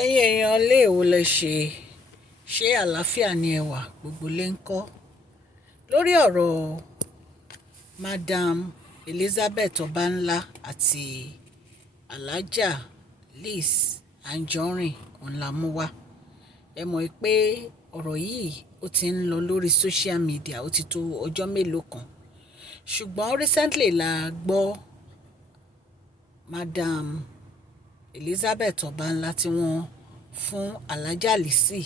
ẹ̀yin èèyàn léèwọ̀ lè ṣe àlàáfíà ni ẹ wà gbogbo lè ń kọ́ lórí ọ̀rọ̀ Madam Elizabeth Obanla àti Alhaja Lizzy Anjorin ọ̀làmúwá. Ẹ mọ̀ pé ọ̀rọ̀ yìí ó ti ń lọ lórí social media ó ti tó ọjọ́ mélòó kan, ṣùgbọ́n recently la gbọ́ Madam Elizabeth Obanla tí wọ́n fún Alhaja Lizzy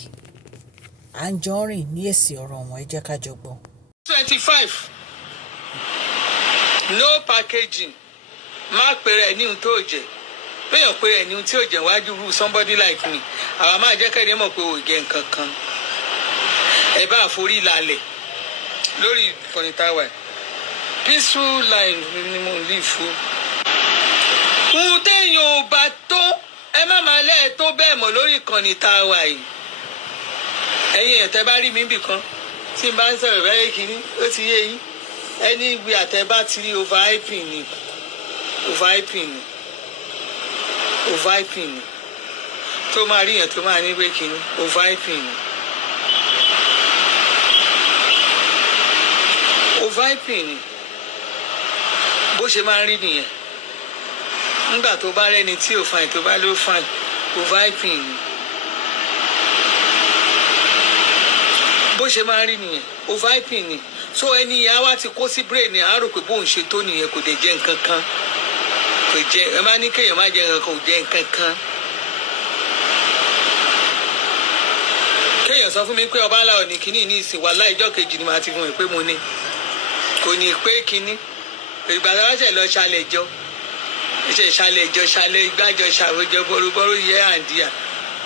Anjorin ní èsì ọ̀rọ̀ wọn. Ẹ jẹ́ ká jọ gbọ́. 25 no packaging má pèrè ní ohun tó jẹ péyàn pèrè ní ohun tí ò jẹ wájú rú somebody like me àwa máa jẹ́ kẹ́rin mọ̀ pé ò jẹ nǹkan kan ẹ bá àforí lálẹ̀ lórí ìkànnì táwa peaceful line ni mo lè fún. ohun téèyàn ò bá tó ẹ má máa lẹ́ẹ̀ tó bẹ́ẹ̀ mọ̀ lórí ìkànnì táwa yìí. ẹ̀yin ẹ̀ tẹ́ bá rí mi bì kan tí n bá ń sọ̀rọ̀ bẹ́ẹ̀ kìíní ó ti yé yín ẹni ìgbé àtẹ̀bá ti rí overhyping ni tó máa rí yẹn tó máa ní pé kìíní overhyping ni bó ṣe máa ń rí nìyẹn nígbà tó bá rẹ́ni tí ò fine tó bá ló fine overhyping ni. bó ṣe máa ń rí nìyẹn overhyping ni so ẹni yẹn á wá ti kó sí brain ni àá rò pé bóun ṣe tó nìyẹn kò dé jẹ nǹkan kan kò jẹ ẹ má ní kéèyàn má jẹ nǹkan kan kò jẹ nǹkan kan. kéèyàn sọ fún mi pé Obanla ò ní kíní ní ìsìn wàhálà ìjọ kejì ni màá ti fún mi pé mo ní kò ní pé kíní ìgbà tó bá ṣe lọ ṣàlẹ̀ jọ ṣàlẹ̀ ìgbàjọ ṣàwùjọ bọ́rúbọ́rú yẹ àǹdíà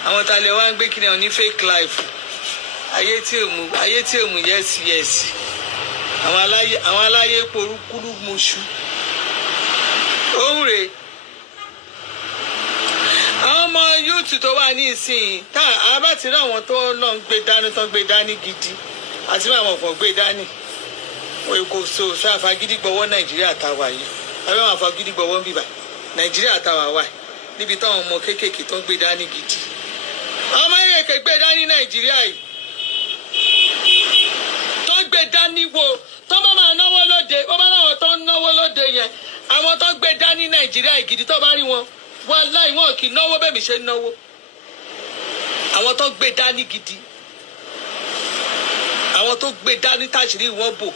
àwọn talẹ̀ wá ń gbé kíní ọ ní fake life ayé tí èmù yes àwọn aláyé porúkúrú muṣu òun rè àwọn ọmọ yúùtù tó wà ní ìsìn tá a bá ti rí àwọn tó lọ ń gbé dání tó ń gbé dání gidi àti àwọn kan gbé dání kò so àfagídí gbọ́wọ́ Nàìjíríà táwa yìí àbí àwọn àfagídí gbọ́wọ́ ń bíbà Nàìjíríà táwa wà níbi táwọn ọmọ kéékèèké tó ń gbé dání gidi àwọn ọmọ kéékèèké gbé dání Nàìjíríà yìí tó gbé dání wo tó bá máa náwó lóde ó bá láwọn tó ń náwó lóde yẹn àwọn tó gbé dání Nàìjíríà gidi tó bá rí wọn wàláhì wọn kì í náwó bẹ́ẹ̀ mi ṣe ń náwó àwọn tó gbé dání gidi àwọn tó gbé dání táṣìírí wọn bò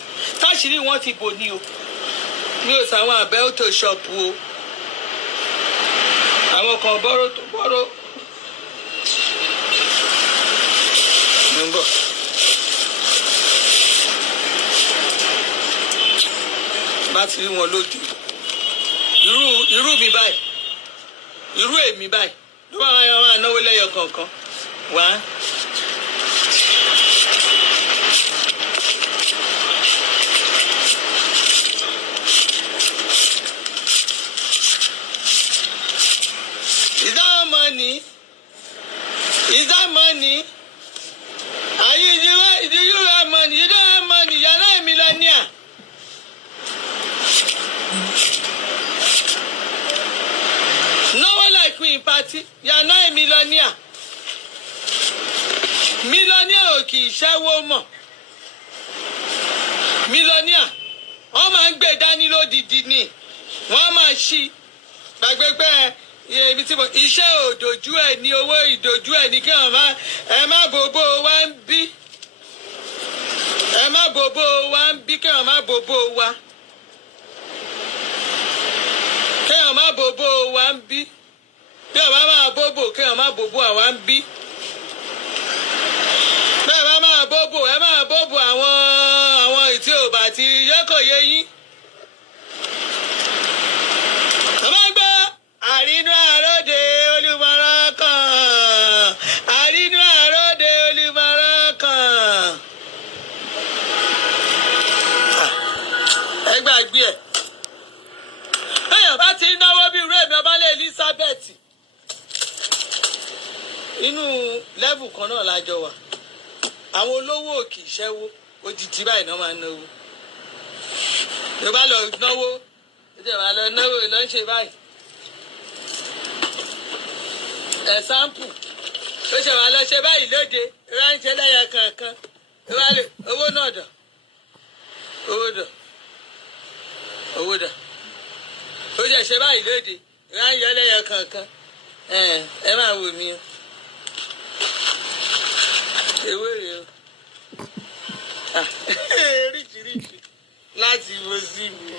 táṣìírí wọn ti bò ní o ní o sàwọn àbẹ́ òtò ṣọ́ọ̀pù o àwọn kan bọ́rọ̀ ń bọ̀. bá ti rí wọn lójú irú mi báyìí irú èmi báyìí ló máa náwó lẹ́yọ kọ̀ọ̀kan wá. Is that money? Is that money? Are you do you have money? You don't have money. You're not a millionaire. No one like me in party. You are not a millionaire. Millionaire ò kì í ṣẹ́wó mọ̀. Millionaire wọ́n máa ń gbé dání lódìdí ni wọ́n máa ṣí gbàgbégbé ibi tí mo iṣẹ́ òdòjú ẹ̀ ní owó ìdòjú ẹ̀ ní kí wọ́n má ẹ má bòbó wa ń bí ẹ má bòbó wa ń bí kí wọ́n má bòbó wa kí wọ́n má bòbó wa ń bí bí wọ́n bá máa bòbó kí wọ́n má bòbó àwa ń bí bẹ́ẹ̀ bá máa bòbó ẹ máa bòbó àwọn ìtí ò bá ti yẹ́kọ̀ yé yín. Àrínú àròdé olùmọ̀ràn kan. Àrínú àròdé olùmọ̀ràn kan. Ẹ gbàgbé ẹ̀. Bẹ́ẹ̀ bá ti náwó bí irú èmi Ọbanla Elizabeth. Inú lẹ́bù kan náà lájọ wà. Àwọn olówó kì í ṣẹ́wó. Òjijì báyìí náà máa ń náwó. Yorùbá lọ náwó. Ìjọba lọ náwó lọ ń ṣe báyìí. ẹ̀sáǹpù ó ṣe wà lọ ṣe báyìí lóde ránṣẹ́ lẹ́yà kankan ìwálé owó náà dà owó dà ó ṣe báyìí lóde ránṣẹ́ lẹ́yà kankan ẹ máa wò mí o ewé rèé o ríṣiríṣi láti wo sí wo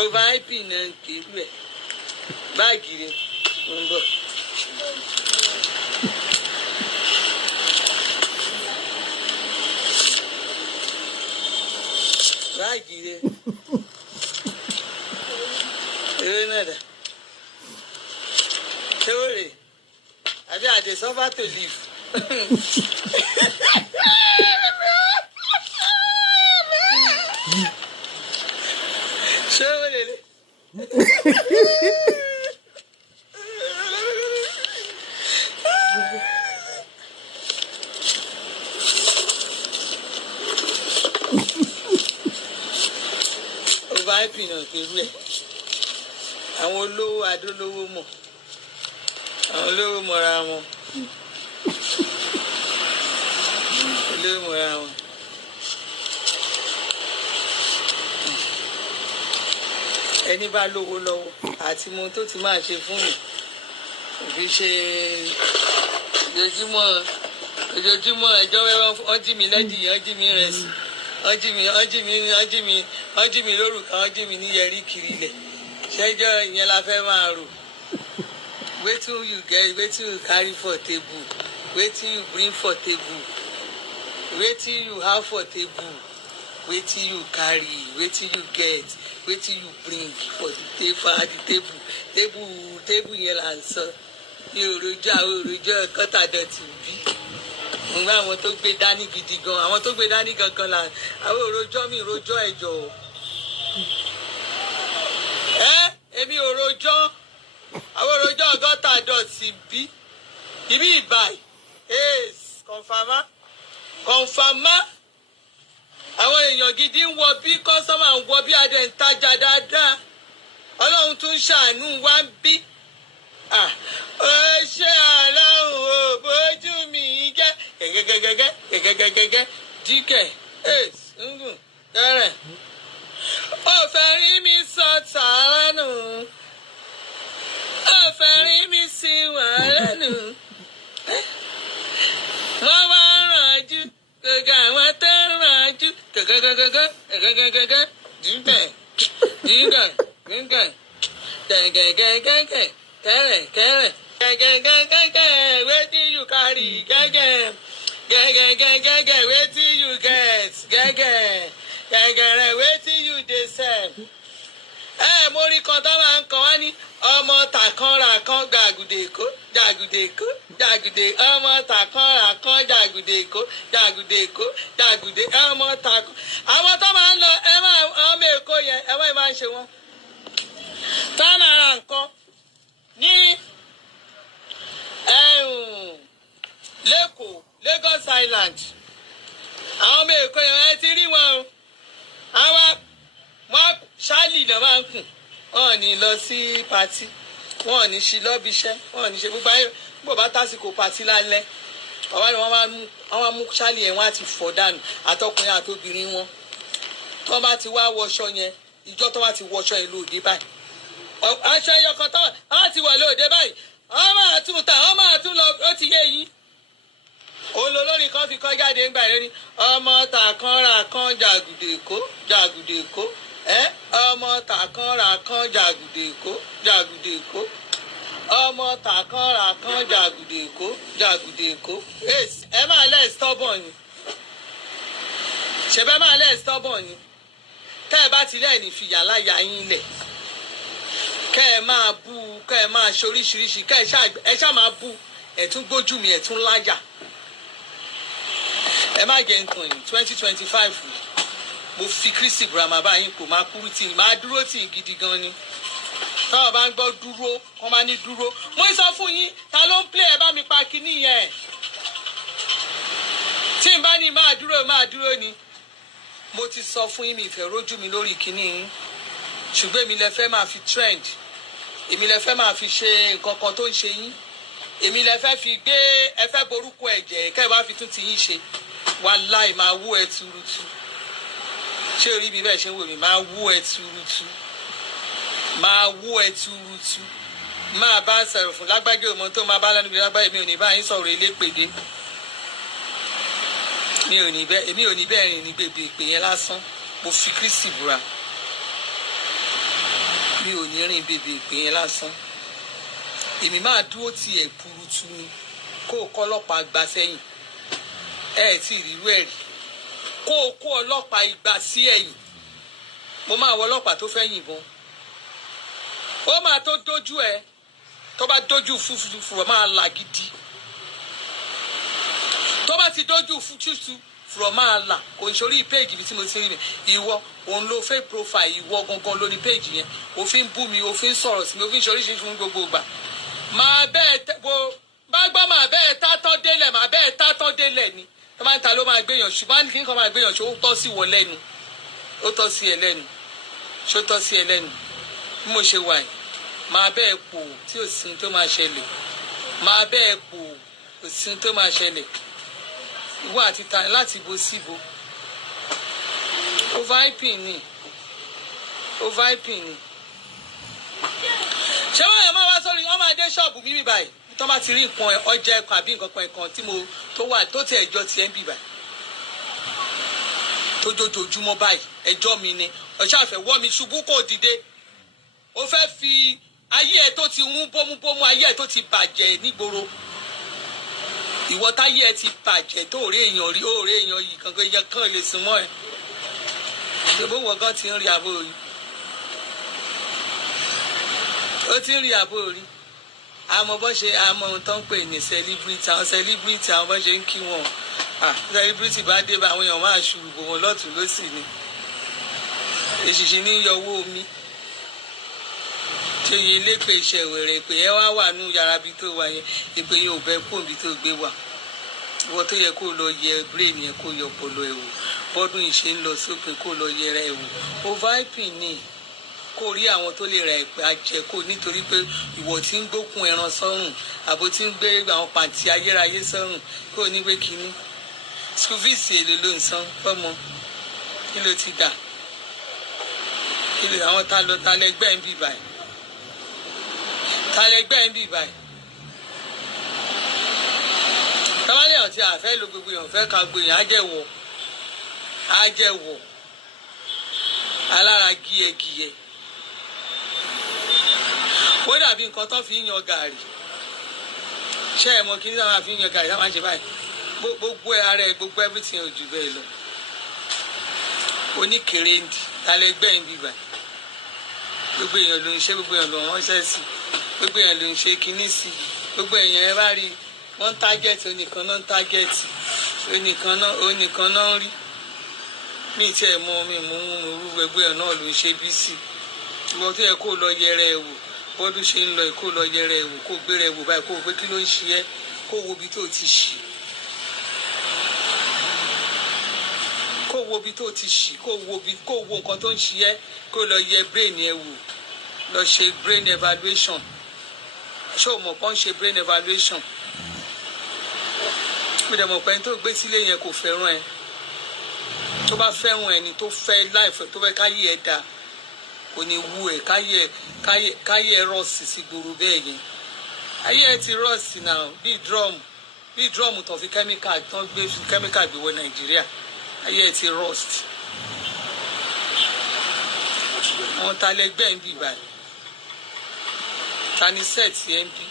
over ip náà ń kéwú ẹ báàgì rẹ ń bọ̀. báàgì rẹ ewé náà dà ewé rè àbí àdè suffer to live. ṣé ó lè lè. over ip náà kérú ẹ àwọn olówó adólówó mọ̀ àwọn olówó mọ̀ra wọn olówó mọ̀ra wọn. ẹni bá lówó lọ́wọ́ àti mo tó ti máa ṣe fún mi òfin ṣe ojoojúmọ́ ẹjọ́ wẹ́wọ́ wọ́n jí mi lẹ́dìí wọ́n jí mi rẹsì wọ́n jí mi lórúkà wọ́n jí mi ní yẹrí kiri ilẹ̀ ṣẹ́jọ́ ìyẹn la fẹ́ máa rò wetin you get wetin you carry for table wetin you bring for table wetin you have for table wetin you carry wetin you get wetin you bring for the table at the table yẹn là ń sọ ní òròjọ́ àwọn òròjọ́ kọ́tàdọ̀tì bí nígbà àwọn tó gbé dání gidi gan àwọn tó gbé dání gangan là àwọn òròjọ́ mi òròjọ́ ẹ̀jọ̀ èmi òròjọ́ àwọn òròjọ́ kọ́tàdọ̀tì bí ibi ìbàyí kọ̀nfàmá àwọn èèyàn gidi ń wọ bí kọ́sọ́mà ń wọ bí adé ń tajà dáadáa ọlọ́run tún ṣàánú wá ń bí. ó ṣe ọlọ́run ò bójú mi jẹ́ gẹ́gẹ́gẹ́gẹ́ díkẹ̀ ngùn kẹrẹ̀ ó fẹ́ rí mi sọ tààrà nù ó fẹ́ rí mi sí wàhálà nù wọ́n wá rànjú gbogbo àwọn tó rànjú gẹ́gẹ́gẹ́gẹ́ dínkẹ̀ kẹrẹ̀ wetin you carry gẹ́gẹ́ wetin you get gẹ́gẹ́ wetin you dey sell. Mo rí kan tó máa ń kàn wá ní ọmọ tàkànrà kan jàgùdèkó ọmọ tàkànrà kan jàgùdèkó ọmọ tàkàn. àwọn tó máa ń lọ ọmọ èkó yẹn ẹ máa ń ṣe wọn. tá a máa ra nǹkan ní lẹ́kọ̀ọ́ Lagos Island àwọn ọmọ èkó yẹn ẹ ti rí wọn o àwọn ṣáàlì náà máa ń kùn wọn ò ní lọ sí patí wọn ò ní ṣí lọ́bi iṣẹ́ wọn ò ní ṣe gbogbo ayé gbogbo bá tásìkò patí lálẹ́ ọ̀wá ni wọ́n máa mú ṣáàlì yẹn wọ́n á ti fọ̀ dànù àtọkùnrin àtobìnrin wọn tó bá ti wá wọṣọ yẹn ìjọ tó bá ti wọṣọ yẹn lóde báyìí aṣọ ẹyọkan tó wọ́n ti wọ̀ lóde báyìí wọ́n máa tún ta wọ́n máa tún lọ ó ti yé yín olólórí kan fi kọ́ jáde ńgbà yẹn ni ọmọ tàkànrà kan jàgùdèkó ọmọ tàkànrà kan jàgùdèkó ọmọ tàkànrà kan jàgùdèkó ẹ máa lẹ́ stubborn ni ṣẹ̀bẹ́ máa lẹ́ stubborn ni tẹ́ ẹ bá ti lẹ́ẹ̀ni fìyà láyà yín lẹ̀ kẹ́ ẹ máa bú kẹ́ ẹ máa ṣe oríṣiríṣi kẹ́ ẹ ṣáà máa bú ẹ̀ tún gbójú mi ẹ̀ tún láyà ẹ má jẹ́ nǹkan yìí 2025 mo fi Kristi brahma báyìí kò máa kúrú tì í máa dúró tì í gidi gan ni táwọn bá ń gbọ́ dúró wọ́n máa ní dúró mo sọ fún yín ta ló ń play ẹ bá mi pa kinní yẹn tí n bá ní máa dúró ni mo ti sọ fún yín mi ìfẹ́ rójú mi lórí kinní yín ṣùgbọ́n èmi lẹ fẹ́ máa fi trend èmi lẹ fẹ́ máa fi ṣe nǹkan kan tó ń ṣe yín èmi lẹ fẹ́ fi gbé ẹ fẹ́ borúkọ ẹ̀jẹ̀ kẹ́ ẹ wá fi tún ti yín ṣe wàláì máa wú ẹ tuurutu ṣé orí mi bẹ́ẹ̀ ṣe ń wò mí máa wú ẹ tuurutu máa wú ẹ tuurutu máa bá sọ̀rọ̀ fún lágbájá ọmọ tó máa bá lẹ́nu bí lágbájá mi ò ní bá yín sọ̀rọ̀ elépèdé èmi ò ní bẹ́ẹ̀ rìn ní bèbè ìpè yẹn lásán mo fi Kristi búra mi ò ní rìn bèbè ìpè yẹn lásán èmi máa dúró ti ẹ̀ purutu ni kó o kọ́ ọlọ́pàá gba sẹ́yìn ẹ̀ tí ìrírú ẹ̀ rí kó o kó ọlọ́pàá igba sí ẹ̀yìn mo máa wọ ọlọ́pàá tó fẹ́ yìnbọn ó máa tó dójú ẹ tó bá dójú fúfúfú máa là gidi tó bá ti dójú fúfúfú from àlà kò ń sórí péèjì bí tí mo ti rí mi ìwọ òun ló fẹ́ profile ìwọ gangan lórí péèjì yẹn òfin bú mi òfin sọ̀rọ̀ sí mi òfin ṣoríṣiríṣi fún gbogbo ìgbà máa bẹ́ẹ̀ wo bá gbọ́ máa bẹ́ẹ̀ tátọ́ délẹ̀ máa bẹ́ẹ̀ tátọ́ délẹ̀ ni tó máa ń ta ló máa gbéyàn ṣùgbọ́n kí nǹkan máa gbéyàn ṣó tọ́ sí wọ lẹ́nu ó tọ́ sí ẹ lẹ́nu ṣó tọ́ sí ẹ lẹ́nu bí mo ṣe wà yìí máa bẹ́ẹ̀ pò tí ò sí tó máa ṣẹlẹ̀ máa bẹ́ẹ̀ pò kò sí tó máa ṣẹlẹ̀ ìwọ àti ta láti bo síbo overhyping ni ṣé wọ́n yẹn máa wá sórí ọmọ adé ṣọ́ọ̀bù mi bì báyìí tó bá ti rí nǹkan ọjà ẹ̀kan àbí nǹkan kan tí mo tó wà tó ti ẹjọ́ tiẹ̀ ń bì báyìí tó jójoojúmọ́ báyìí ẹjọ́ mi ni ọ̀ṣà àfẹ́ wọ́ mi ṣubú kò dìde ó fẹ́ fi ayé ẹ̀ tó ti rún bómúbómú ayé ẹ̀ tó ti bàjẹ́ nígboro ìwọ táyé ẹ̀ ti bàjẹ́ tó rí èèyàn rí ó rí èèyàn yìí kankan yẹ kán lè sùn mọ́ ẹ̀ ṣé bó wọ́n gan ti ń rí àbó rí ó ti ń rí àbó rí àmọ́ bó ṣe àmọ́ ohun tó ń pè ní celebrity àwọn celebrity àwọn bó ṣe ń kí wọn celebrity bá dé bá àwọn èèyàn máa ṣùrùbò wọn lọ́tún lọ́sì ni èṣìṣì ní yọwọ́ omi ṣe yẹ lépè iṣẹ́ wẹ̀rẹ̀ ìpè yẹn wá wà nù yàrá bí tó wà yẹn ìpè yẹn ò bẹ kó bí tó gbé wà ìwọ tó yẹ kó lọ yẹ brain yẹn kó yọ ọpọlọ ẹ wò bọ́dún ìṣe ń lọ sópin kó lọ yẹra ẹ wò overhyping ni kó rí àwọn tó lè ra ìpè àjẹkó nítorí pé ìwọ tí ń gbókun ẹran sọ́rùn àbò tí ń gbé àwọn pàǹtí ayérayé sọ́rùn kó ní pé kínní school fees èlò ló ń san fọ́mọ kí ló ti dà kí ló àwọn ta lẹgbẹ́ ń bì báyìí ta lẹgbẹ́ ń bì báyìí tọ́wálé ọ̀tí àfẹ́ lo gbogbo èèyàn fẹ́ ka gbogbo èèyàn á jẹ́wọ̀ alára gíyẹgíyẹ ó dàbí nǹkan tó fi ń yan gàrí ṣé ẹ mọ kí ní sábà fi ń yan gàrí sábà ń ṣe báyìí gbogbo ara ẹ gbogbo everything ò jù bẹ́ẹ̀ lọ oníkèrè ń di talẹ́gbẹ́ ń bì báyìí gbogbo èèyàn ló ń ṣe gbogbo èèyàn ló ń ránṣẹ́ sí gbogbo èèyàn ló ń ṣe kinní sí gbogbo èèyàn ẹ bá rí wọ́n ń tágẹ́ẹ̀tì onìkan náà ń tágẹ́ẹ̀tì onìkan náà ń rí mi tí ẹ mọ mi mú orú gbogbo èèyàn náà ló ń ṣe bí sí ìwọ tó yẹ kó lọ yẹrẹ ẹ wò bọ́dún ṣe ń lọ kó lọ yẹrẹ ẹ wò kó gbéra ẹ wò báyìí kó gbé kí ló ń ṣe ẹ kó wo ibi tó ti ṣì kó wo ibi tó ti ṣì kó wo nǹkan tó ń ṣe ẹ kó lọ yẹ brain ẹ wò lọ ṣe brain evaluation ṣé o mọ̀ pọ́n ṣe brain evaluation mo dẹ̀ mọ̀ pé ẹni tó gbé sílé yẹn kò fẹ́ràn ẹ tó bá fẹ́ràn ẹni tó fẹ́ láìfẹ́ tó fẹ́ káyé ẹ dáa kò ní wú ẹ káyé ẹ rọ́ọ̀sì sí gbòòrò bẹ́ẹ̀ yẹn ayé ẹ ti rọ́ọ̀sì náà bíi drum tó fi kẹ́míkà tó gbé kẹ́míkà gbé wọ Nàìjíríà ayé ẹ ti rọ́ọ̀sì àwọn ta lẹgbẹ́ ń bì báyìí ta ni sẹ́ẹ̀tì ẹ ń bì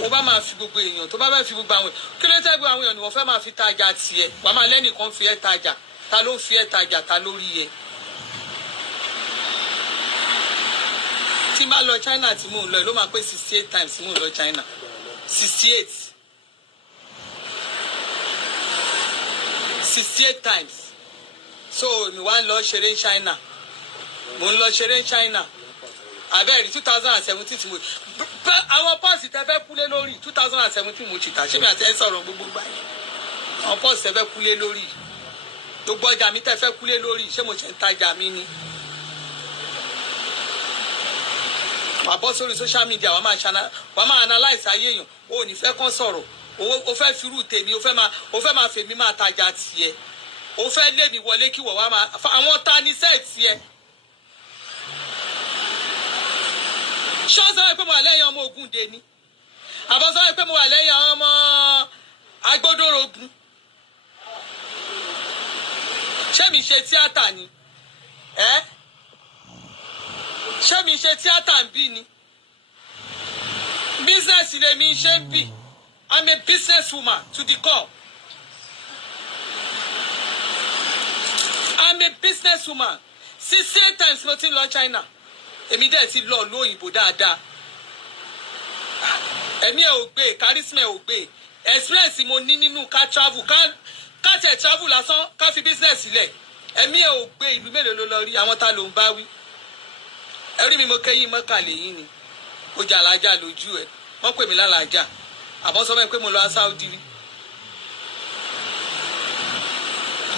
wọ́n bá máa fi gbogbo èèyàn tó bá bá fi gbogbo àwọn kí ló tẹ́ gbogbo àwọn èèyàn ni wọ́n fẹ́ máa fi tajà tiẹ̀ wàá máa lẹ́nìkan fi ẹ́ tajà ta ló fi ẹ́ tajà ta ló rí ẹ. tí n bá lọ China tí mò ń lọ ló máa pé 68 times tí mò ń lọ China 68 times so mi wá ń lọ ṣeré China mò ń lọ ṣeré China abẹ́rẹ́ 2017 tí mo àwọn pọ́ọ̀sì tẹ́ fẹ́ kúlé lórí 2017 mo ti tà ṣé mi àti ẹ sọ̀rọ̀ gbogbo gbà yẹn àwọn pọ́ọ̀sì tẹ́ fẹ́ kúlé lórí gbogbo ọjà mi tẹ́ fẹ́ kúlé lórí ṣé mo ṣe ń tajà mi ni wà bọ́ sórí social media wà máa analyse ayé èèyàn o ní fẹ́ kàn sọ̀rọ̀ o fẹ́ firú tèmi o fẹ́ máa fèmí máa tajà tiẹ̀ o fẹ́ lé mi wọlé kí wọ́n wá máa àwọn ta ní sẹ́ẹ̀tì ẹ̀. ṣé ó sọ pé mo wà lẹ́yìn ọmọ Ògúndé ni àbọ̀ sọ pé mo wà lẹ́yìn àwọn ọmọ Agbódòrògùn ṣé mi ṣe tíátà ni ṣé mi ṣe tíátà ń bí ni business lèmi ṣe ń bì I'm a business woman to the core. I'm a business woman 68 times mo ti lọ China èmi dẹ̀ ti lọ lóyìnbó dáadáa ẹ̀mí ẹ̀ ò gbé charisma ẹ̀ ò gbé experience mo ní nínú ká travel ká tẹ̀ travel lásán ká fi business sílẹ̀ ẹ̀mí ẹ̀ ò gbé ìlú mélòó ló lọ rí àwọn tá ló ń bá wí ẹ̀rí mi mo kẹ́yìn mọ́kànlé yìí ni ó jà lájà lójú ẹ̀ wọ́n pè mí lálàájà àbọ̀ sọ fún pé mo lọ Saudi rí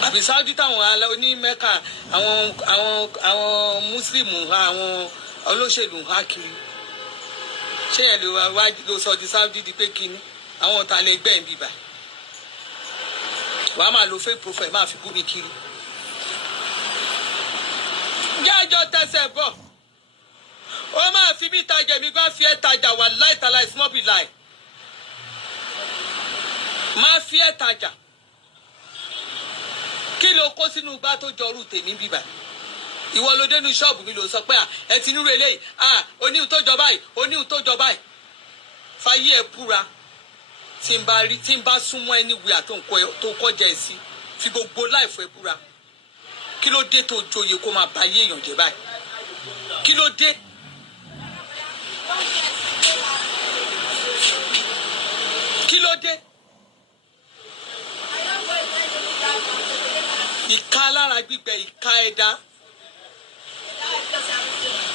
àbí Saudi táwọn onímẹ́kà àwọn muslim àwọn olóṣèlú ha kiri ṣé ẹ lè wá lọ sọ di Saudi di pé kíní àwọn ọ̀tá lẹ́gbẹ́ ń bíbà wàá máa lo fake profile máa fi bú mi kiri yájọ tẹsẹ̀ bọ̀ ó máa fi mí tajà mi bá fi ẹ́ tajà wà láìtàláì small be lie máa fi ẹ́ tajà kí ló kó sínú igbá tó jọrú tèmi bíbà ìwọ ló dénú ṣọ́ọ̀bù mi ló sọ pé ẹ ti nírú eléyìí oníhùn tó jọ báyìí oníhùn tó jọ báyìí fàyè ẹ búra tí n bá súnmọ́ anywhere tó kọjá ẹ sí fi gbogbo láìfọ ẹ búra kí ló dé tó joyè kó máa bá yé èèyàn jẹ báyìí kí ló dé. kí ló dé. ìka alára gbígbẹ ìka ẹ̀dá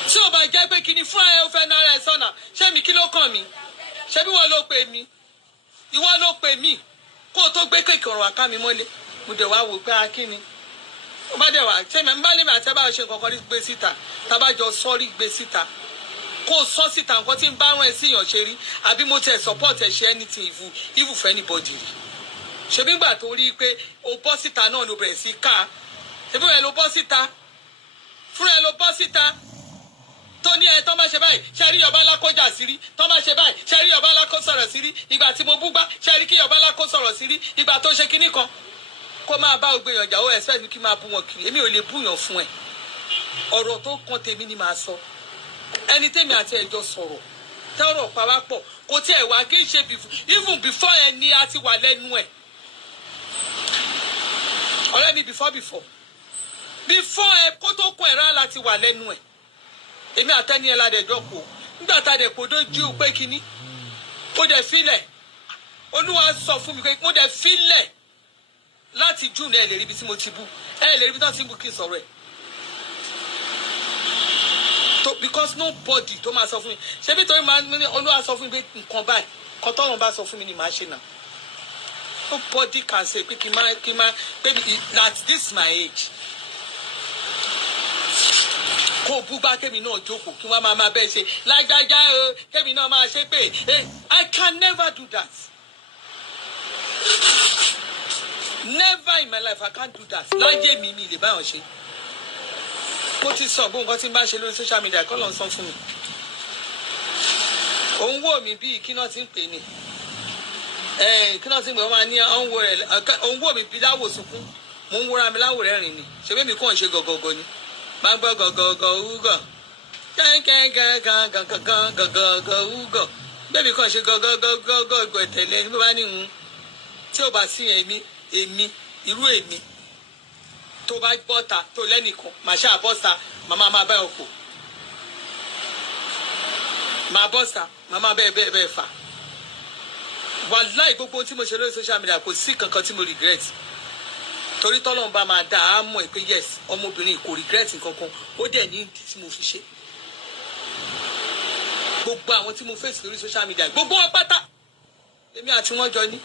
tí ò bá jẹ́ pé kíni fún ẹ ó fẹ́ náírà ẹ sọ́nà ṣé mi kí ló kàn mí ṣé bí wọ́n ló pè mí ìwọ ló pè mí kó o tó gbé kéèké ọ̀rọ̀ àká mi mọ́lé mo dẹ̀ wá wò pé akíni ó bá dẹ̀ wá ṣé mi bá lè mi àti ẹ bá ṣe nǹkan kan rí gbé síta tábàjọ sọ́rí gbé síta kó o sọ síta nǹkan tí ń bá rán ẹ sí ìyàn ṣe rí àbí mo tẹ̀ support ẹ ṣe anything evil for anybody rí ṣebí gbà tó rí i pé o bọ́ síta náà ló bẹ̀rẹ̀ sí ká ṣebí rẹ̀ ló bọ́ síta fúnra ẹ̀ ló bọ́ síta tó ní ẹ tó bá ṣe báyìí ṣe rí Ọbanla kó jà sí rí tó bá ṣe báyìí ṣe rí Ọbanla kó sọ̀rọ̀ sí rí ìgbà tí mo bú gbá ṣe rí kí Ọbanla kó sọ̀rọ̀ sí rí ìgbà tó ṣe kinní kan kó máa bá ògbé yànjà ó expect mi kí máa bú wọn kiri èmi ò lè búyàn fún ẹ ọ̀rọ̀ tó kan tèmi ni màá sọ ẹni tèmi àti ẹjọ́ sọ̀rọ̀ tẹ́rọ̀ pàápọ̀ kò tí ẹ̀ wá kí n ṣe even before ẹni a ti wà lẹ́nu ẹ̀ ọ̀rẹ́ mi before ẹ kó tó kún ẹ̀rọ láti wà lẹ́nu ẹ̀ èmi àtẹ́ni ẹ̀ ládẹ́jọ́ kò nígbà tá a dẹ̀ kó dójú pé kínní ó dẹ̀ filẹ̀ olúwa sọ fún mi pé mo dẹ̀ filẹ̀ láti June ẹ̀ lè rí ibi tí mo ti bú ẹ̀ lè rí ibi tí wọ́n ti bú kí n sọ̀rọ̀ ẹ̀ because nobody tó máa sọ fún mi ṣebí torí olúwa sọ fún mi pé nǹkan báyìí kan tọ́run bá sọ fún mi ni màá ṣe náà. Nobody can say pé kí n máa pé at this my age kó búgbá kémi náà jókòó kí wọ́n máa bẹ́ẹ̀ ṣe lágbájá o kémi náà máa ṣe pé I can never do that. Never in my life I can't do that. Láyé mi lè báyọ̀ ṣe. Mo ti sọ bó nǹkan tí n bá ṣe lórí social media kọ́ ló ń sọ fún mi. Òun wò mí bíi kí náà ti ń pè ní. Kí náà ti ń pè wọ́n máa ní òun wò mí bíi láwò sunkún. Mo ń wúra mi láwò rẹ́rìn ni. Ṣèbí mi kàn ń ṣe gọ̀gọ̀gọ̀ ni. Máa gbọ́ gọ̀gọ̀gọ̀ wúgọ̀. Gọ̀gọ̀gọ̀ wúgọ̀. Bẹ́ẹ̀ mi kàn ṣe gọ̀gọ̀gọ̀ tẹ̀lé ní bó bá ní hun. Tí ò bá sí èmi irú èmi tó bá bọ́ta tó lẹ́nìkan màá ṣe àbọ́sà màmá máa bá ọkọ̀ màá bọ́sà màmá bẹ́ẹ̀ fà wàláì gbogbo tí mo ṣe lórí social media kò sí kankan tí mo regret torí tọ́lọ́run bá máa dá a mọ̀ pé yes ọmọbìnrin kò regret kankan ó dẹ̀ ní ìdí tí mo fi ṣe gbogbo àwọn tí mo face lórí social media gbogbo wọn pátá èmi àti wọn jọ ní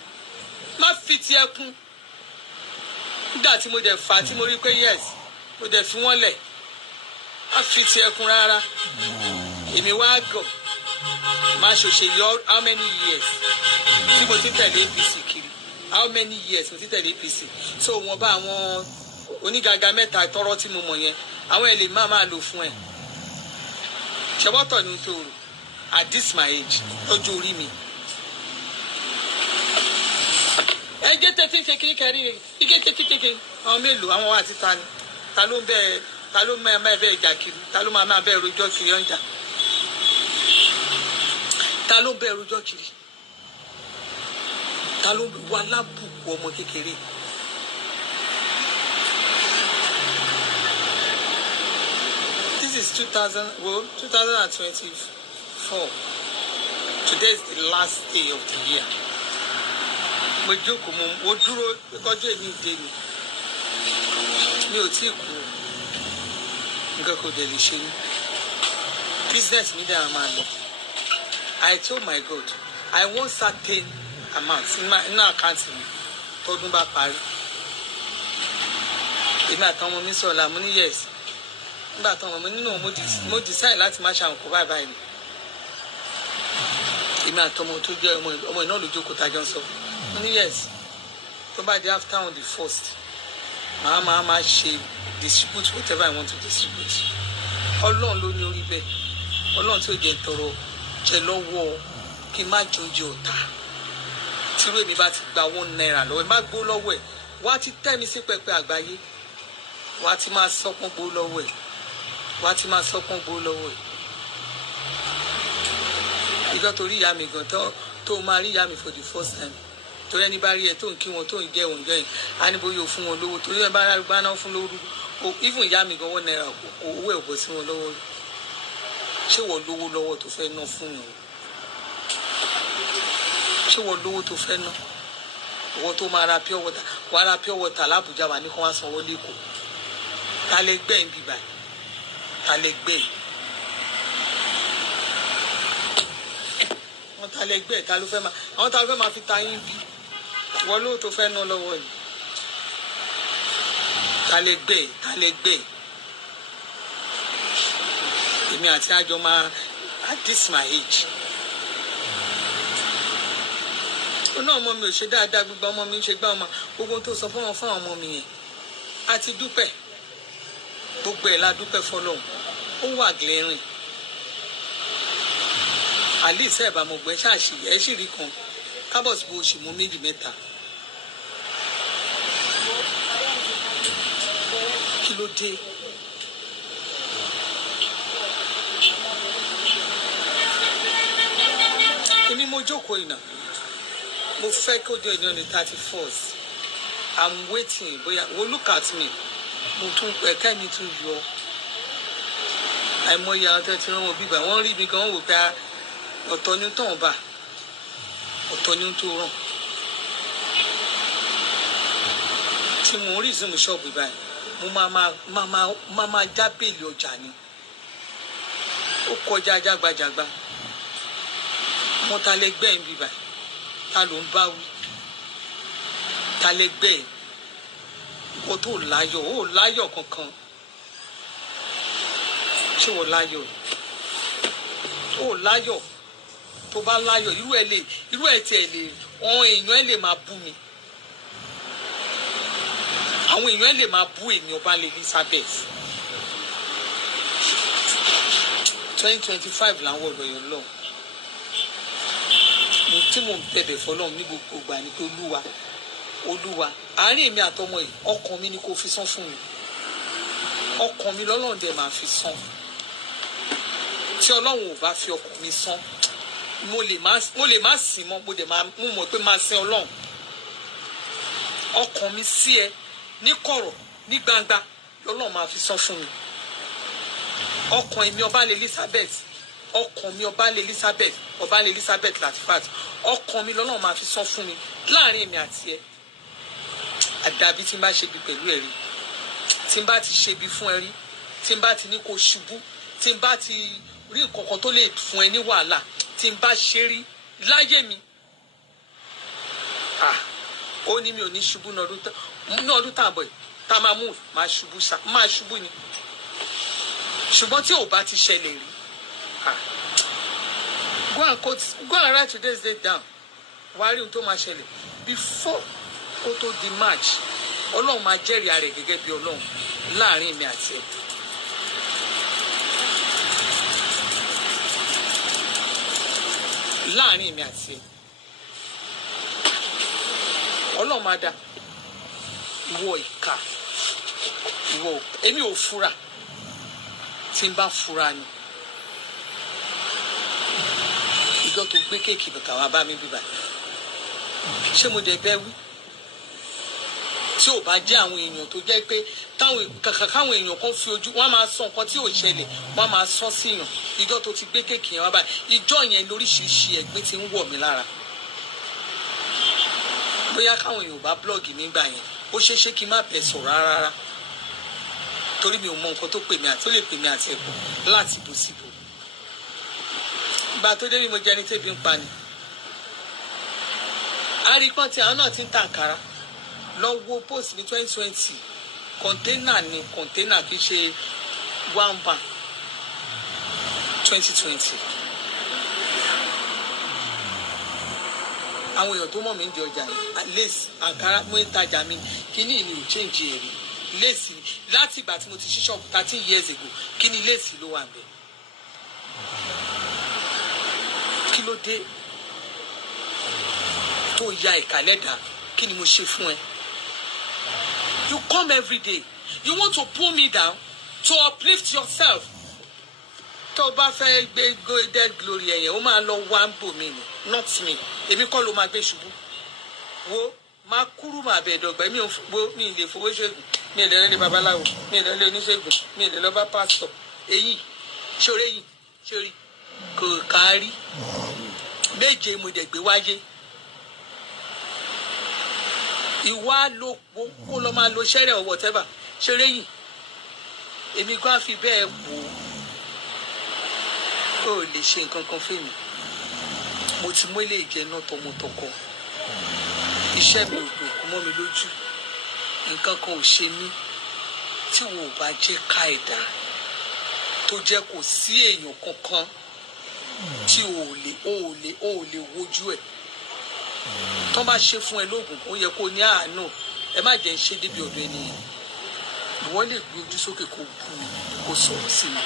má fi ti ẹkún nígbà tí mo dẹ̀ fà tí mo rí pé yes mo dẹ̀ fi wọ́n lẹ̀ má fi ti ẹkún rárá èmi wá gọ̀ máa ṣòṣèlú how many years tí mo ti tẹ̀lé APC kiri how many years mo ti tẹ̀lé APC so wọn bá àwọn onígaga mẹ́ta tọrọ tí mo mọ̀ yẹn àwọn ẹ̀ lè máa lò fún ẹ̀ ṣẹ́wọ́tọ̀ ní tó rò at this my age lọ́jọ́ orí mi. ẹ jẹ́ tẹ́tí ṣe kiri kẹrí ike kékeré àwọn mélòó àwọn àti ta ni ta ló máa bẹ́ẹ̀ jà kiri ta ló máa bẹ́ẹ̀ rojọ́ kiri ọ̀njà ta ló bẹ́ẹ̀ rojọ́ kiri ta ló wà lábùkù ọmọ kékeré. This is 2024. Today is the last day of the year. Mo jókòó mo dúró kọjú èmi ìdè mi ò tí ì kú nǹkan kò dẹ̀ lè ṣe mí business mi dára máa lọ. I told my God I want certain amounts nínú àkáǹtì mi tọdún bá parí. Èmi àtàwọn ọmọ mi sọ̀rọ̀ la mo ní yes nígbà táwọn ọmọ mi nínú mo decide láti má ṣàǹkó báyìí ni. Èmi àtọmọ tó jẹ́ ọmọ iná lójú kò tájọ́ ń sọ mo ní yes tó bá di after on the 1st máa ṣe distribute whatever I want to distribute. Ọlọ́run ló ní orí bẹ́ẹ̀ Ọlọ́run tí ó jẹ́ tọrọ jẹ lọ́wọ́ kí n má jóúnjẹ ọ̀tá tírú èmi bá ti gba £1 lọ́wọ́ ẹ má gbó lọ́wọ́ ẹ̀ wá ti tẹ́ mi sí pẹpẹ àgbáyé wá ti máa sọ́kún gbó lọ́wọ́ ẹ̀ wá ti máa sọ́kún gbó lọ́wọ́ ẹ̀. ìjọ torí ìyá mi gan tó máa rí ìyá mi for the first time torí ẹni bá rí ẹ tó ń kí wọn tó ń jẹ òun jẹyìn á ní bóyá o fún wọn lówó torí ẹ bá rárá gbaná fún lówó even ìyá mi gan £1 owó ẹ̀ bọ́ sí wọn lọ́wọ́ ṣé wọ́n lówó lọ́wọ́ tó fẹ́ ná fún wọn ṣé wọ́n lówó tó fẹ́ ná owó tó máa ra pure water wàá ra pure water l'Àbújá wà ní kó wá sanwó lẹ́kọ̀ọ́ ta lè gbẹ́ ń bíbá ta lè gbẹ́ wọn ta lè gbẹ́ ta ló fẹ́ máa fi ta yín bí wọ́n lówó tó fẹ́ ná lọ́wọ́ yìí ta lè gbẹ́ èmi àti àjọ máa at this my age. Ó náà ọmọ mi ò ṣe dáadáa gbogbo ọmọ mi ń ṣe gbá ọmọ gbogbo tó sọ fún ọmọ mi yẹn a ti dúpẹ́ gbogbo ẹ̀ la dúpẹ́ fọlọ́hún ó wà glaring alice ẹ̀ bá mo gbọ́ ẹ̀ ṣì rí kan kábọ̀sì bó ṣì mú méjì mẹ́ta kí ló dé. Èmi mo jókòó ìnà mo fẹ́ kó jẹ́ ìyẹn ní 31st I'm waiting bóyá look at me mo tún ẹ̀ka mi tún yọ àìmọye àwọn tẹ́ ti rán wọn bíbá wọ́n rí mi gan wọ́n wò pé ọ̀tọ̀ ni tó ń bà ọ̀tọ̀ ni tó ràn tí mo ń rí ìsinmi ṣọ́ọ̀bù báyìí mo máa já bèèlì ọjà ni ó kọjá jágbajàgba wọn ta lè gbẹ́ ń bíbá ta ló ń bá wí ta lè gbẹ́ ẹ̀ kó tó láyọ̀ kankan ṣé wọ́n láyọ̀ ó láyọ̀ tó bá láyọ̀ irú ẹ̀ tiẹ̀ lè àwọn èèyàn ẹ̀ lè máa bú mi àwọn èèyàn ẹ̀ lè máa bú èmi Ọbanla Elizabeth 2025 làwọn ọ̀rọ̀ lọ tí mo ń bẹ̀bẹ̀ fọlọ́run ní gbogbo ìgbà ni pé olúwa àárín èmi àtọmọ yìí ọkàn mi ni kò fi san fún mi ọkàn mi lọ́lọ́run dẹ̀ máa fi san tí ọlọ́run ò bá fi ọkàn mi san mo lè má sìn mọ́ mo mọ̀ pé máa sin ọlọ́run ọkàn mi sí ẹ ní kọ̀rọ̀ ní gbangba lọ́lọ́run máa fi san fún mi ọkàn èmi Ọbanla Elizabeth ọkàn mi Ọbanla Elizabeth Latifat ọkàn mi lọ́lọ́run máa fi san fún mi láàrin èmi àti ẹ àdàbí tí n bá ṣe bí pẹ̀lú ẹ rí tí n bá ti ṣe bí fún ẹ rí tí n bá ti ní kó ṣubú tí n bá ti rí nǹkan kan tó lè fún ẹ ní wàhálà tí n bá ṣe rí láyé mi ó ní mi ò ní ṣubú ní ọdún tààbọ̀ yìí tá a máa mú máa ṣubú ni ṣùgbọ́n tí ò bá ti ṣẹlẹ̀ rí go and write today's date down. Wàá rí ohun tó máa ṣẹlẹ̀ before kó tó di March. Ọlọ́run máa jẹ́rìí ara rẹ̀ gẹ́gẹ́ bí Ọlọ́run láàrin mi àti ẹ̀. Láàrin mi àti ẹ̀. Ọlọ́run máa dá ìwọ ìka ìwọ èmi ò fura tí n bá fura ni ìjọ tó gbé kéèkì bàkà wá bá mi bíbá ṣé mo dẹ̀ bẹ́ wí tí ò bá jẹ́ àwọn èèyàn tó jẹ́ pé káwọn èèyàn kan fi ojú wọ́n máa sọ nǹkan tí ò ṣẹlẹ̀ wọ́n máa sọ síyàn ìjọ tó ti gbé kéèkì yẹn wá báyìí ìjọ yẹn lóríṣiríṣi ẹ̀gbin ti ń wọ̀ mí lára bóyá káwọn èèyàn bá blọ́ọ̀gì nígbà yẹn ó ṣeé ṣe kí n má bẹ̀ sọ̀rọ̀ rárá torí mi ò mọ nǹkan tó lè pè mí àti ẹ̀kọ́ láti bò síbò ìgbà tó dé bí mo jẹ́ ní tẹ́bi ń pa ni àríkàn tí àwọn náà ti ń tàǹkárá lọ wo post ní 2020 kọ̀ńténà kì í ṣe one van 2020 àwọn èèyàn tó mọ̀ mí ń di ọjà yìí lace àǹkárá mo ń tajà mi kíní ìní ò change èrè lace láti ìgbà tí mo ti ṣí ṣọ́ọ̀bù 13 years ago kíní lace ló wà ńbẹ̀ kí ló dé tó ya ìkàlẹ́dà kí ni mo ṣe fún ẹ. You come every day. You want to pull me down to uplift yourself. Tó o bá fẹ́ gbé dead glory ẹ̀yẹ̀ ó máa lọ wá ń bò mí ni not me. Èmi kọ́ ló máa gbé ṣubú. Wo máa kúrú máa bẹ̀ dọ̀gbẹ́ mi ò lè fowó ṣègùn mi ò lè lé babaláwo mi ò lè lé oníṣègùn mi ò lè lọ bá pásítọ̀ èyí ṣoré yìí ṣorí kò kárí méje mo dẹ̀ gbé wáyé. Ìwà ló kó lọ máa lo ṣẹ́rẹ̀ or whatever ṣeré yìí èmi kò á fi bẹ́ẹ̀ wò ó lè ṣe nǹkan kan fún mi mo ti mú ilé ìjẹ náà tọmọtọkọ iṣẹ́ mi ò gbòkú mọ́ mi lójú nǹkan kan ò ṣe mí tí wò ó bá jẹ́ ká ẹ̀dá tó jẹ́ kò sí èèyàn kankan tí ò lè wojú ẹ̀ tó bá ṣe fún ẹ lóògùn ó yẹ kó ní àánú ẹ má jẹ́ ń ṣe débi ọ̀dọ̀ ènìyàn ìwọ lè gbé ojú sókè kó bú mi kó sọ̀rọ̀ sí mi.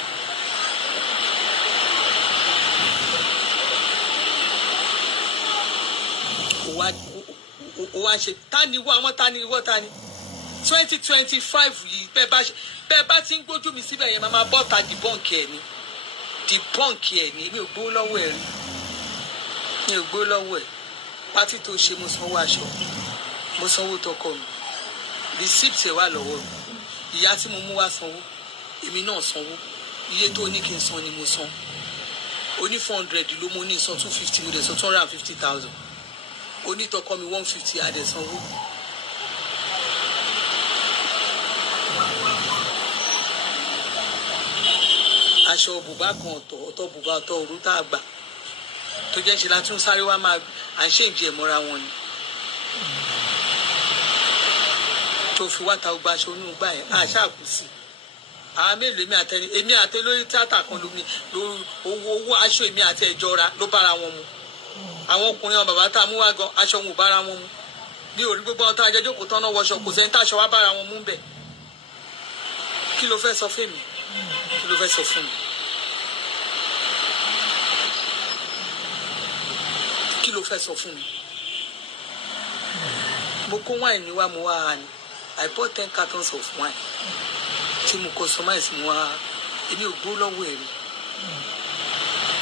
ó wá ṣe tani wọ àwọn tani 2025 yìí bẹ́ẹ̀ bá ti ń gbójú mi síbẹ̀ yẹn máa bọ́ta dìbọ́ǹkì ẹ̀ ni mi ò gbó lọ́wọ́ ẹ̀ rí pátí tó ṣe mo sanwó aṣọ mo sanwó tọkọ mi receipt ẹ wà lọ́wọ́ mi ìyá tí mo mú wá sanwó èmi náà sanwó iye tó ní kí n san ni mo san oní 400 ló mo ní san 250 mo dẹ̀ san 250,000 onítọkọ mi 150 adẹ̀ sanwó. aṣọ bùbá kan ọ̀tọ̀ bùbá ọ̀tọ̀ òru tá a gbà tó jẹ́ ṣe látún sáré wá máa à ń ṣe ìjì ẹ̀mọ́ra wọn ni tó fi wá ta gbogbo aṣọ onú gbà yẹn àṣàkù sí àwọn mélòó èmi àtẹ lórí tíátà kan lómi owó aṣọ èmi àti ẹjọra ló bára wọn mu àwọn ọkùnrin àwọn bàbá tá a mú wá gan aṣọ wọn ò bára wọn mu bí orí gbogbo ọtá ajẹjọ kò tán náà wọṣọ kò sẹ́ni táṣọ wá bára wọn mú bẹ̀ kí ló fẹ́ sọ fún mi kí ló fẹ́ sọ fún mi. Kí ló fẹ́ sọ fún mi? Mo kó wine wá mo wá ha ni. I bought 10 cartons of wine. Tí mo customize mo wá èmi ò gbó lọ́wọ́ ẹ̀rí.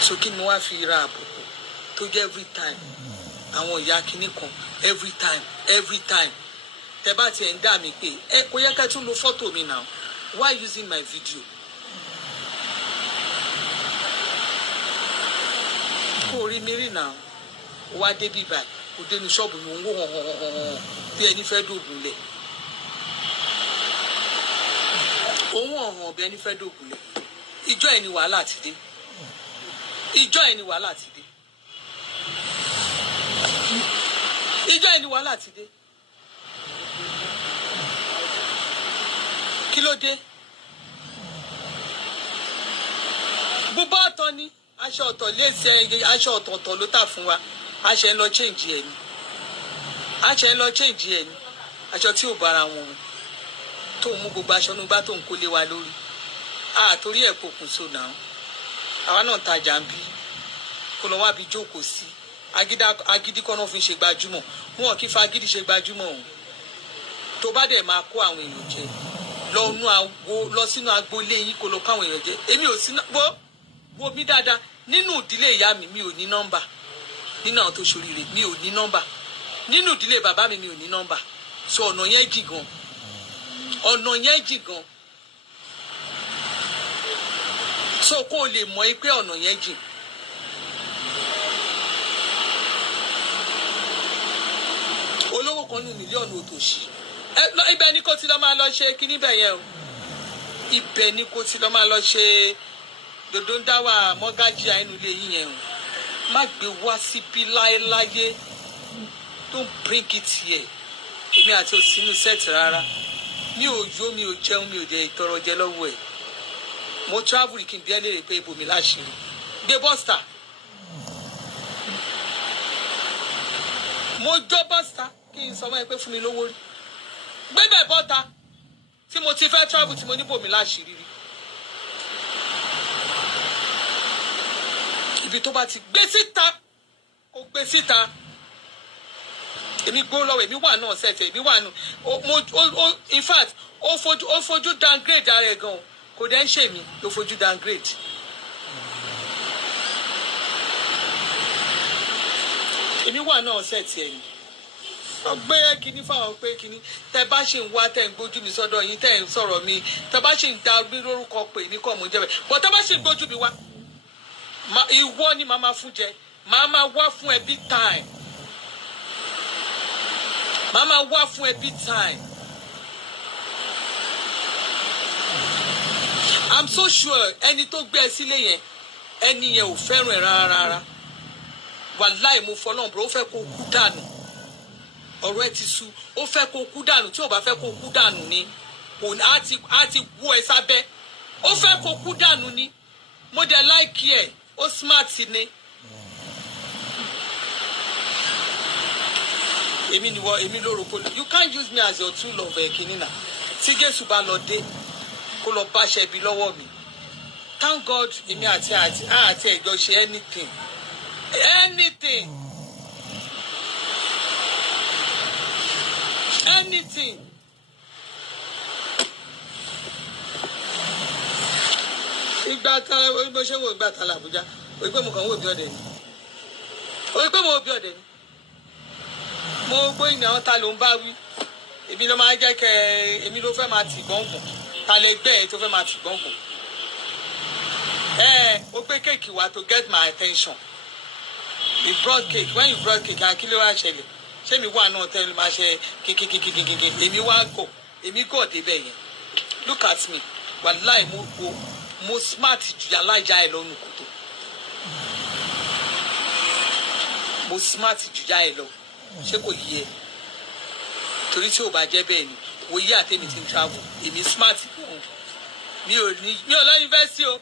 So kí ni mo wá fi ra àbùkù tó jẹ́ every time. Àwọn ìyá kìíní kan every time. Tẹ bá tiẹ̀ ń dà mí pé kò yẹ ká tún lo fọ́tò mi now. Why using my video? Kò rí mi rí now. Wá débi báyìí kò dénú ṣọ́ọ̀bù mi ń wò hàn bí ẹni fẹ́ dògùn lẹ̀ òun hàn bí ẹni fẹ́ dògùn lẹ̀ ìjọ ẹ̀ ni wàhálà ti dé ìjọ ẹ̀ ni wàhálà ti dé ìjọ ẹ̀ ni wàhálà ti dé kí ló dé bùbá ọ̀tọ̀ ni aṣọ ọ̀tọ̀ léèsì aṣọ ọ̀tọ̀ọ̀tọ̀ ló tà fún wa aṣọ ẹ̀ ń lọ change ẹ̀ ni aṣọ tí ò bára wọn mu tó ń mú gbogbo aṣọ nígbà tó ń kólé wa lórí torí ẹ̀ pokùnso náà àwa náà tajà ń bí kó lọ wá bí jókòó sí agídí kọ́ náà fi ṣe gbajúmọ̀ wọn kì í fa agídí ṣe gbajúmọ̀ o tó bá dẹ̀ máa kó àwọn èèyàn jẹ lọ sínú agboolé yín kó lọ kó àwọn èèyàn jẹ èmi ò sí wo mi dáadáa nínú ìdílé ìyá mi ò ní nọ́mbà nínú àwọn tó ṣoríire mi ò ní nọ́mbà nínú ìdílé bàbá mi ò ní nọ́mbà so ọ̀nà yẹn jì gan so kó o lè mọ̀ pé ọ̀nà yẹn jì. olówó kan ní mílíọ̀nù òtòṣì ibẹ̀ ni kò ti lọ máa lọ ṣe kíní bẹ̀ yẹn o ibẹ̀ ni kò ti lọ máa lọ ṣe dòdò ń dáwà mọ́gájì àínú ilé yín yẹn o má gbé wá síbí láéláyé don't bring it here èmi àti òsínú sẹ́ẹ̀tì rárá mi ò yó mi ò jẹun mi ò jẹ ìtọrọ jẹ lọ́wọ́ ẹ̀ mo travel kí n bí ẹ léèrè pé ibòmí láṣìírí gbé bọ́sítà mo jó bọ́sítà kí n sọ wọ́n pé fún mi lówó rí gbé bẹ̀ bọ́ta tí mo ti fẹ́ travel tí mo ní bòmí láṣìírí rí ibi tó bá ti gbé síta kò gbé síta èmi gbó lọ́wọ́ èmi wà náà sẹ́tẹ̀ èmi wà nù in fact ó fojú downgrade ara ẹ̀ gan kò dẹ́ ń ṣe mí ló fojú downgrade. èmi wà náà sẹ́tẹ̀ ẹ̀yìn ọgbẹ́ kínní fáwọn pé kínní tẹ bá ṣe ń wá tẹ ń gbójú mi sọ́dọ̀ yín tẹ ń sọ̀rọ̀ mi tẹ bá ṣe ń da mi lórúkọ pé ní kọ́ mo jẹ́ bẹ́ẹ̀ bọ́ tẹ bá ṣe ń gbójú mi wá ìwọ ni màá máa fún jẹ màá máa wá fún ẹ big time. Mama wá fún ẹ big time. I'm so sure ẹni tó gbé ẹ sílé yẹn ẹni yẹn ò fẹ́ràn ẹ rárá. Wàláì mo fọlọ́n bro ó fẹ́ kó kú dànù. Ọ̀rọ̀ ẹ ti sú ó fẹ́ kó kú dànù tí ò bá fẹ́ kó kú dànù ni á ti wú ẹ sábẹ́. Ó fẹ́ kó kú dànù ni. Mo dẹ̀ like ẹ ó smart ni. èmi ló rò pé you can't use me as your tool of kìnìún tí Jésù bá lọ dé kó lọ bá ṣẹbi lọ́wọ́ mi thank God èmi àti ẹ̀jọ́ ṣe anything ìgbà tá bó ṣe ń wo ìgbà tá l'Àbújá òyìnbó mo kàn ń wò bí ọ̀dẹ̀ ni mo gbọ́ ìní àwọn ta ló ń bá wí èmi ló máa jẹ́ kẹ́ èmi ló fẹ́ máa tì gbọ̀ngbọ̀n ta lè gbẹ́ ẹ tó fẹ́ máa tì gbọ̀ngbọ̀n ó gbé kéèkì wá to get my attention you brought cake when you brought cake kí ló wá ṣẹlẹ̀ ṣé mi wà náà tẹ́lẹ̀ máa ṣe kékékékékéké èmi gọ̀ débẹ̀ yẹn look at me wàláì mo smart ju aláìjà ẹ lọ́nu kòtò mo smart ju já ẹ lọ ṣé kò yí ẹ torí tí ò bá jẹ́ bẹ́ẹ̀ ni wo yí àtẹ̀mí tí ń travel èmi smart gan mi ò lọ yunifásitì o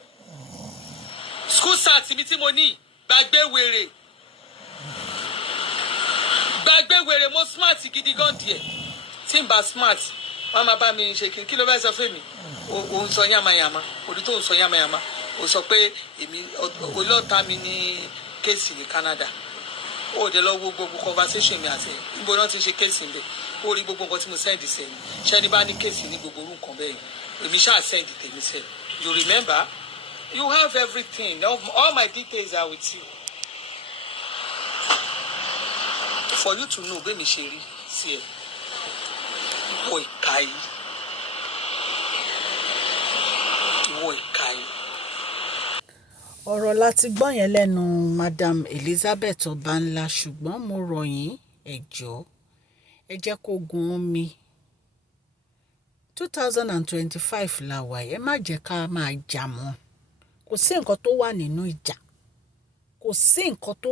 school start ibi tí mo ní gbàgbé wèrè mo smart gidi gan díẹ̀ tí n bá smart wọ́n máa bá mi ṣe kí ló fẹ́ sọ fún mi o ń sọ yamayama òdi tó ń sọ yamayama o sọ pé èmi olóòótá mi ní kéèsì ní Canada ó dé lọ wo gbogbo conversation mi àti níbo náà ti ṣe kéèsì ń bẹ ó rí gbogbo nǹkan tí mo send sẹ́yìn ṣẹ́ni bá ní kéèsì ní gbogbo orú nǹkan bẹ́ẹ̀ èmi ṣáà send tèmi sẹ́yìn you remember you have everything all my details are with you for you to know bẹ́ẹ̀ mi ṣe rí sí ẹ ìwọ ìka yìí. ọ̀rọ̀ láti gbọ́ yẹn lẹ́nu Madam Elizabeth Obanla ṣùgbọ́n mo rọ̀ yín ẹ jọ̀ọ́ ẹ jẹ́ kó gun omi 2025 la wà ẹ má jẹ́ ká máa jà mọ́ kò sí nǹkan tó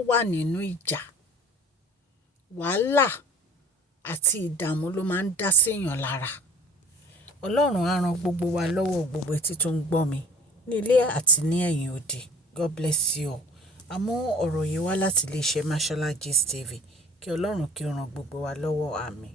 wà nínú ìjà wàhálà àti ìdààmú ló máa ń dá séèyàn lára Ọlọ́run á ran gbogbo wa lọ́wọ́ gbogbo etí tó ń gbọ́ mi ní ilé àti ní ẹ̀yìn odi. God bless you all. Àmọ́ ọ̀rọ̀ yìí wá láti iléeṣẹ́ Mashola Gist TV. Kí Ọlọ́run kí ó ràn gbogbo wa lọ́wọ́. Àmín.